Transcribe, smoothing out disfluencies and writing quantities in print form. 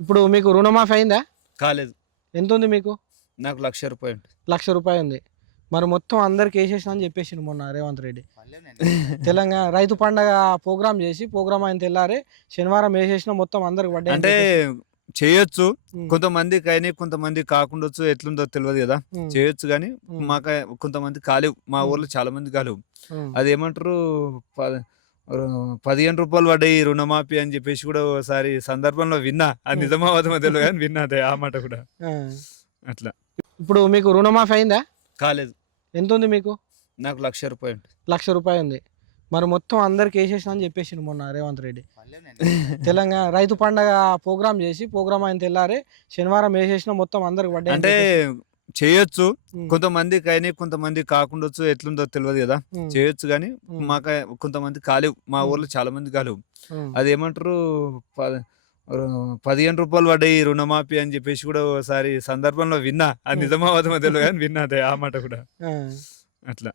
ఇప్పుడు మీకు రుణమాఫీ అయిందా? కాలేదు. ఎంత ఉంది మీకు? నాకు 1,00,000 రూపాయలు ఉంటుంది. ₹1,00,000 ఉంది. మరి మొత్తం అందరికి ఏసేసినా అని చెప్పేసిండు మొన్న రేవంత్ రెడ్డి. తెలంగాణ రైతు పండగ ప్రోగ్రామ్ చేసి ప్రోగ్రామ్ అయిన తెల్లారి శనివారం ఏసేసినా మొత్తం అందరికి పడ్డాయి అని అంటే చెప్పేసి. చేయొచ్చు. ఉమ్, కొంతమందికి అయినాయి, కొంతమందికి కాకుండొచ్చు. ఎట్లుందో తెలవదు గదా! ఉమ్, చేయొచ్చు గానీ, ఉమ్, కొంతమంది కాలేవు. మా ఉమ్, ఊర్లో చాలా మందికి కాలేవు. ఉమ్, అదేమంటారు ప ₹15 పడ్డాయి రుణమాఫీ అని జెప్పేసి గూడా ఓసారి సందర్భంలో విన్నా. అది ఉమ్, నిజమో అబద్ధమో తెలవదు గానీ విన్నా అదే ఆ మాట గూడా. ఆ. అట్లా. ఇప్పుడు మీకు రుణమాఫీ అయిందా? కాలేదు. ఎంత ఉంది మీకు? నాకు ₹1,00,000 రూపాయలు ఉంటుంది. ₹1,00,000 ఉంది. మరి మొత్తం అందరికి ఏసేసినా అని చెప్పేసిండు మొన్న రేవంత్ రెడ్డి. తెలంగాణ రైతు పండగ ప్రోగ్రామ్ చేసి ప్రోగ్రామ్ అయిన తెల్లారి శనివారం ఏసేసినా మొత్తం అందరికి పడ్డాయి అని అంటే చెప్పేసి. చేయొచ్చు. ఉమ్, కొంతమందికి అయినాయి, కొంతమందికి కాకుండొచ్చు. ఎట్లుందో తెలవదు గదా! ఉమ్, చేయొచ్చు గానీ, ఉమ్, కొంతమంది కాలేవు. మా ఉమ్, ఊర్లో చాలా మందికి కాలేవు. ఉమ్, అదేమంటారు ప ₹15 పడ్డాయి రుణమాఫీ అని జెప్పేసి గూడా ఓసారి సందర్భంలో విన్నా. అది ఉమ్, నిజమో అబద్ధమో తెలవదు గానీ విన్నా అదే ఆ మాట గూడా. ఆ. అట్లా.